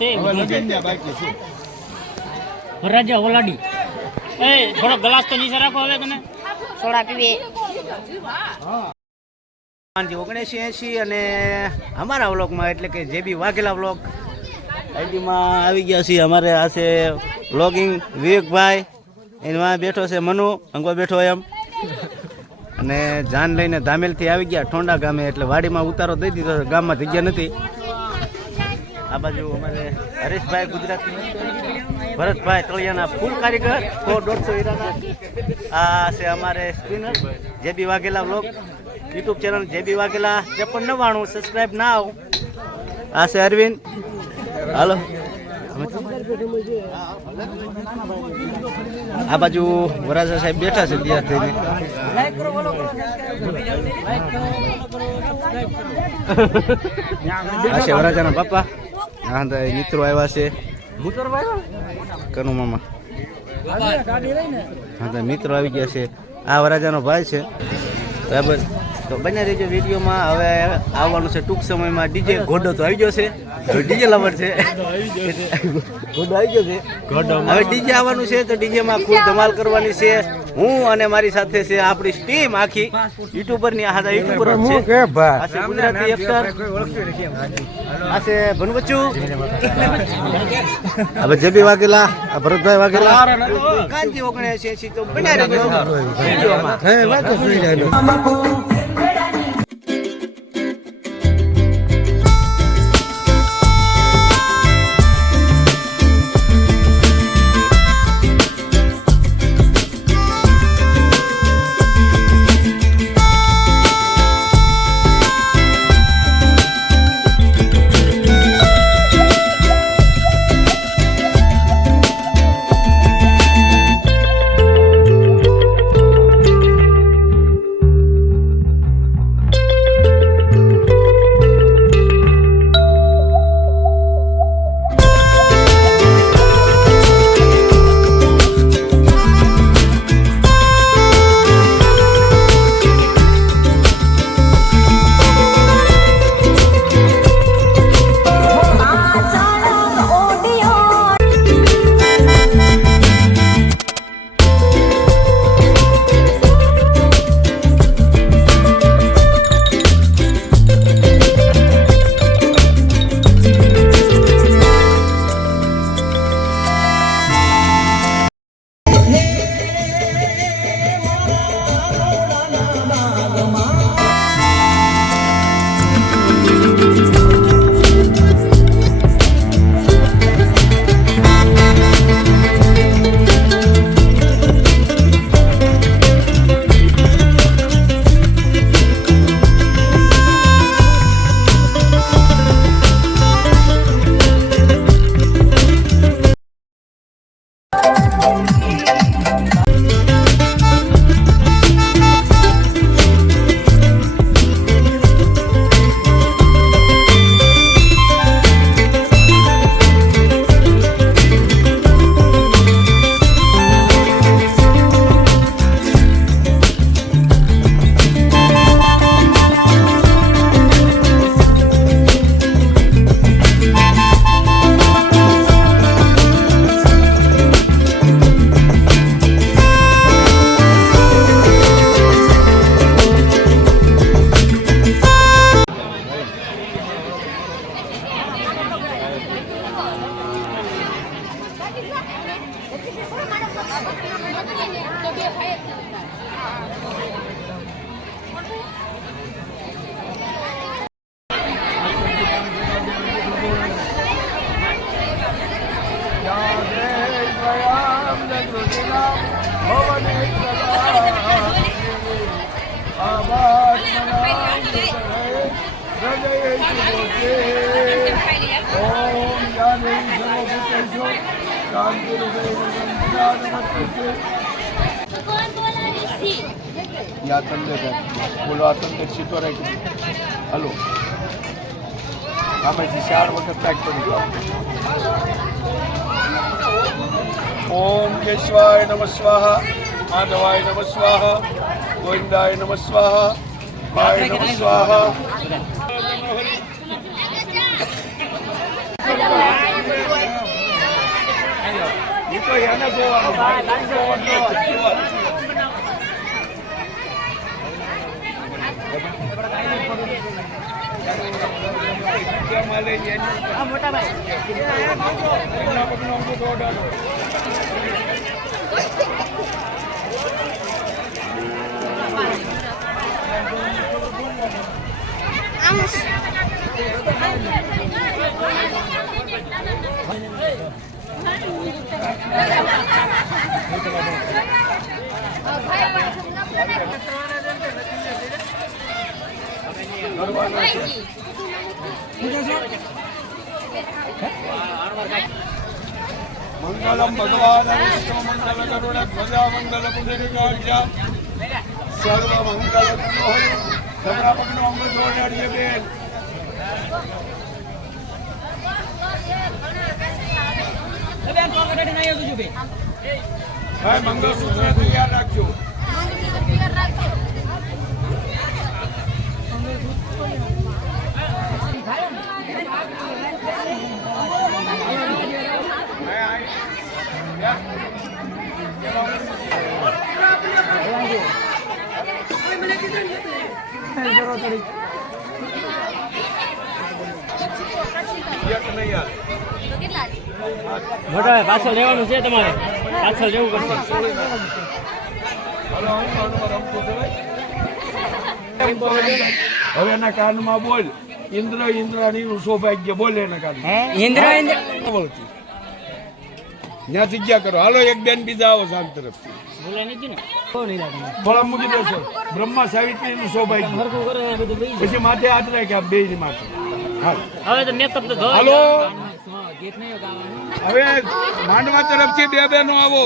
છે રાજા ઓલાડી એ થોડો ગ્લાસ તો નીચે રાખો હવે તને સોડા પીવે 1980 અને અમારા વ્લોગમાં એટલે કે જેબી વાઘેલા વ્લોગ આઈડીમાં આવી ગયા છીએ. અમારે આ છે વ્લોગિંગ વિવેકભાઈ, એમાં બેઠો છે મનુ અંગો બેઠો એમ, અને જાન લઈને ધામેલથી આવી ગયા ઠોંડા ગામે, એટલે વાડીમાં ઉતારો દઈ દીધો, ગામમાં જગ્યા નથી. આ બાજુ અમારે હરેશભાઈ ગુજરાતી, ભરતભાઈ તળિયાના ફૂલ કારીગર 150 હીરાના. આ છે અમારે સ્પિનર જેબી વાઘેલા વ્લોગ યુટ્યુબ ચેનલ જેબી વાઘેલા 5399 સબસ્ક્રાઈબ ના આવો. આ છે અરવિંદ. હાલો આ બાજુ વરાજા સાહેબ બેઠા છે તૈયાર થઈને. આ છે વરાજાના બાપા. હા મિત્રો આવ્યા છે કનુ મામા. હા મિત્રો આવી ગયા છે. આ વરાજાનો ભાઈ છે બરાબર. તો બને રહેજો વિડીયોમાં. હવે આવવાનું છે ટૂંક સમયમાં ડીજે. ઘોડો તો આવી ગયો છે, ડીજે લવર છે, ઘોડો આવી ગયો છે. હવે ડીજે આવવાનું છે તો ડીજેમાં ફૂલ ધમાલ કરવાની છે. હું અને મારી સાથે છે આપણી ટીમ આખી યુટ્યુબર ની. આ યુટ્યુબર છે, આ છે ગુજરાતી એક્ટર, આ છે ભનવચ્ચુ, હવે જેબી વાઘેલા, આ ભરતભાઈ વાઘેલા, કાંજી 1980. તો બને રહેજો વિડીયોમાં. બોલો આતંક સીધો રાખી. હલો આમાંથી 4 વખત પેક કરી દો. ઓમ કેશવાય નમઃ સ્વાહા, માધવાય નમઃ સ્વાહા, ગોવિંદાય નમઃ સ્વાહા, ભાય નમઃ સ્વાહા. તો એને જોવાનું મોટા ભાઈ મંગલમ ભગવાન વિષ્ણુ મંગલ ગરુડ ધ્વજા મંગલ પુંડરીકાક્ષ સર્વ મંગલ સગરા પગનો અમૃત ઓડાડીએ બેન ભાઈ મંગળસૂત્ર તૈયાર રાખજો મોટા ભાઈ પાછળ લેવાનું છે તમારે પાછળ જવું પડશે હવે એના કાનમાં બોલ ઇન્દ્ર ઇન્દ્રાણી નું સૌભાગ્ય બોલે એના કાનમાં ઇન્દ્ર ત્યાં જગ્યા કરો હાલો એક બેન બીજા આવો સામ તરફથી બોલે નહીં ને ફળમ મૂકી દેશો બ્રહ્મા સાવિત્રી નું સૌભાગ્ય હરકું કરે એ બધું લઈ પછી માથે હાથ રાખ્યા બે ની માથે હવે તો મેકઅપ તો ધોઈ હાલો ગીત નહીં ગાવાનું હવે માંડવા તરફથી બે બેનો આવો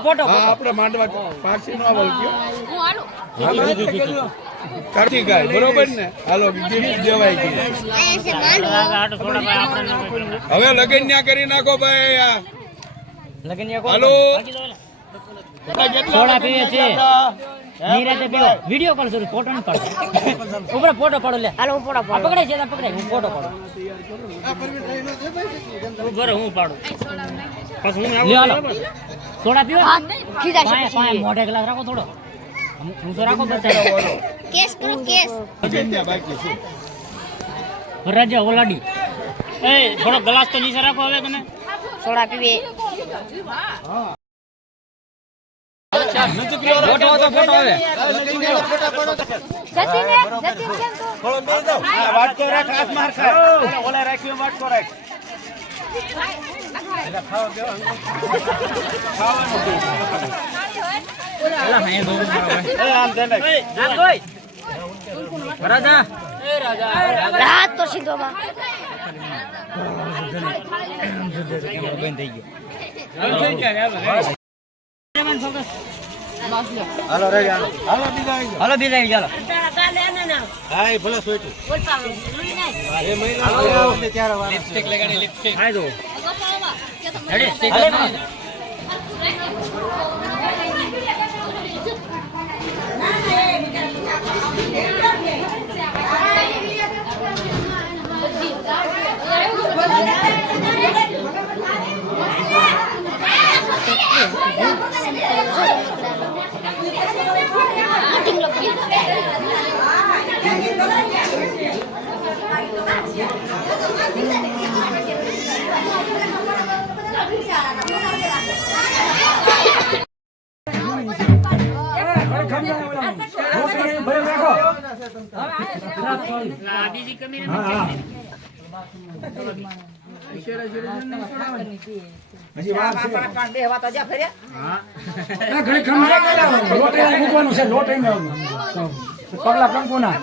ફોટો હા આપણે માંડવા પાછી નો આવો કાઢી ગાય બરોબર ને હાલો ગીત દેવાય ગઈ હવે લગન ન્યા કરી નાખો ભાઈ આ હાલો સોડા પીવે છે નીરાતે પીવો વિડિયો કોલ કરું ફોટો ન પાડો ઉપર ફોટો પાડો લે હાલો હું ફોટો પાડો પકડે છે પકડે હું ફોટો પાડો ઉપર હું પાડું પછી હું આવું સોડા પીવો પાય મોઢે ગ્લાસ રાખો થોડો હું તો રાખો બચ્ચા કેસ કરો કેસ લગન ન્યા બાકી છે રાજા ઓલાડી એ થોડો ગ્લાસ તો નીચે રાખો હવે તમે સોડા પીવે રાત તો સીધો બા હાલો રેડી હાલો હાલો બીજા ચાલો હા એ ભલે સોઈટું એ મહિના ત્યારે લિપસ્ટિક લગાડી લિપસ્ટિક આઈ દો રેડી સ્ટિક બીજી કમી પગલા કંકુના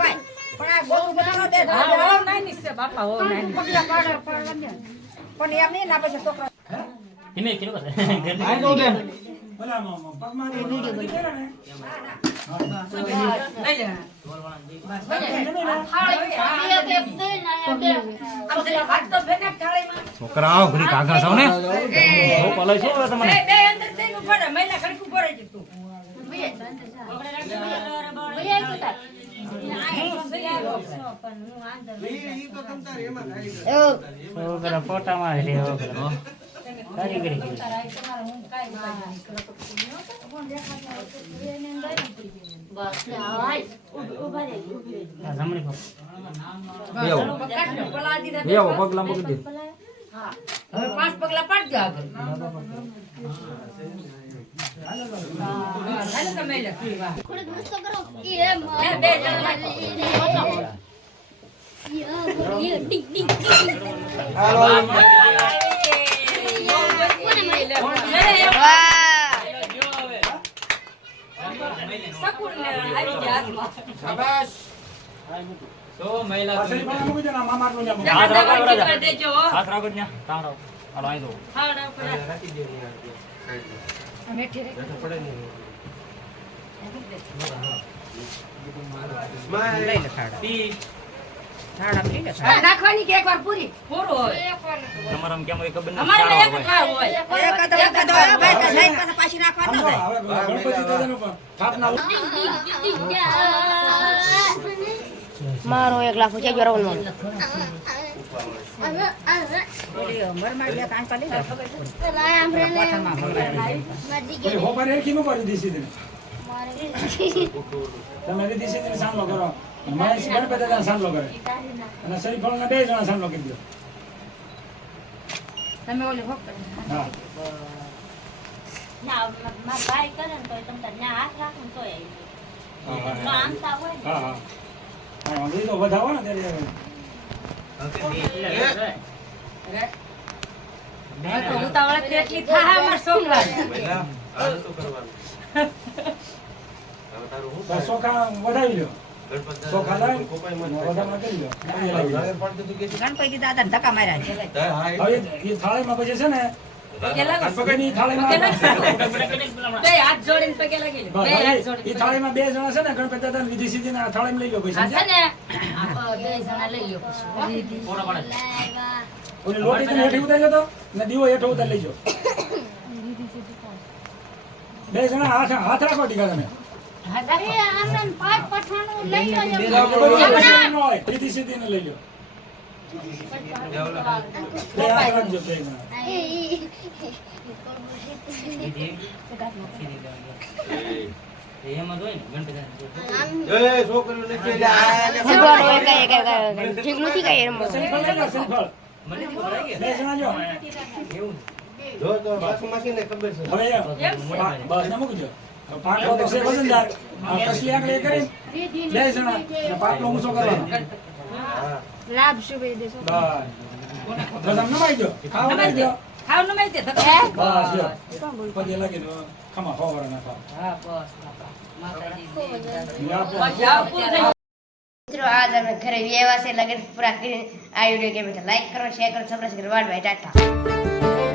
હિમે કેવો છે છોકરાઓ ઘડી કાગા છો ને પલાય શું હવે તમને છોકરા ફોટામાં જ રહે છોકરા. કારીગરી કરી. આ જમણી પગ. બેહો, પગલાં મૂકી દે. હવે 5 પગલા પાડજો આગળ. હાલો તમે લે. થોડુંક ગુસ્સો કરો એ બે જણા ડિંગ ડિંગ શાબાશ પાછળની પાસે મૂકી દે ને, મામા આટલું ન્યા મૂકી દે. હાથ રાખો બરાબર. દેજો. હાથ રાખો જ ને. તાણ રાખો. હાલો અહીં જો. રાખવાની કે એકવાર પૂરી પૂરો હોય. તમારે આમ કેમ હોય ખબર નથી. અમારે સારા એક હોય. ખાવ હોય. પાછી રાખવાનું હવે ગણપતિ દાદાનું પણ સ્થાપના મારો 1 લાખ છે જરવલ માં પેલી હોપારી હેરખી નું કરી દીધી તેને. તમે રીધી સીધી સામલો કરો. મહેશ ગણપતિ દાદાનો સામલો કરે અને શરીફળના 2 જણા સામલો કરી દો. તમે ઓલી હોક હા હા હા વાંધો તો વધાવો ને ત્યારે તો ઉતાવળ તેટલી થાહા માર છોકરા બસ ચોખા વધાવી લો. ચોખા લાવી વધામાં કરી લો. ગણપતિ દાદા ધક્કા માર્યા છે. હવે એ થાળીમાં પછી છે ને પગે લાગો. ગણપતિની થાળીમાં બે હાથ જોડીને પગે લાગી લો. બે હાથ એ જોડીને થાળીમાં 2 જણા છે ને ગણપતિ દાદાને વિધિ સીધી થાળીમાં લઈ લો આ પૈસા. છે ને આ બે જણા લઈ લ્યો પછી ફોટા પાડે. ઓલી લોટી તમે હેઠી ઉતારી લો તો ને દીવો હેઠો ઉતારી લેજો. 2 જણા હાથ રાખો ટીકા તમે. વિધિ સીધી ને લઈ લો. 2 હાથ રાખજો 2 જણા. એમાં જોઈ ને ગણપતિ. ઠીક નથી કઈ એમ શ્રીફળ લઈ લો શ્રીફળ. મને ખબર આવી 2 જણા જો. એવું હવે બસ ને મૂકજો. પાટલો તો છે વજનદાર. આ કસલી આંગળી કરી 2 જણા ને પાટલો ઊંચો કરવાનો. લાભ શુભે દેશો બસ બસ આમ નમાઈ દો. ખાવા નમાઈ દો. ખાવ ન માઈ દે ધક્કા બસ જો. પગે લાગી દો. ખમા હોવર ના ખાવ. હા બસ બાપા માતાજી યા બસ જાઓ પૂરા મિત્રો આજ અમે ઘરે વ્યવહાર છે લગન પૂરા કરીને આ વિડીયો ગમે તો લાઈક કરો શેર કરો સબસ્ક્રાઇબ કરો બાય ટાટા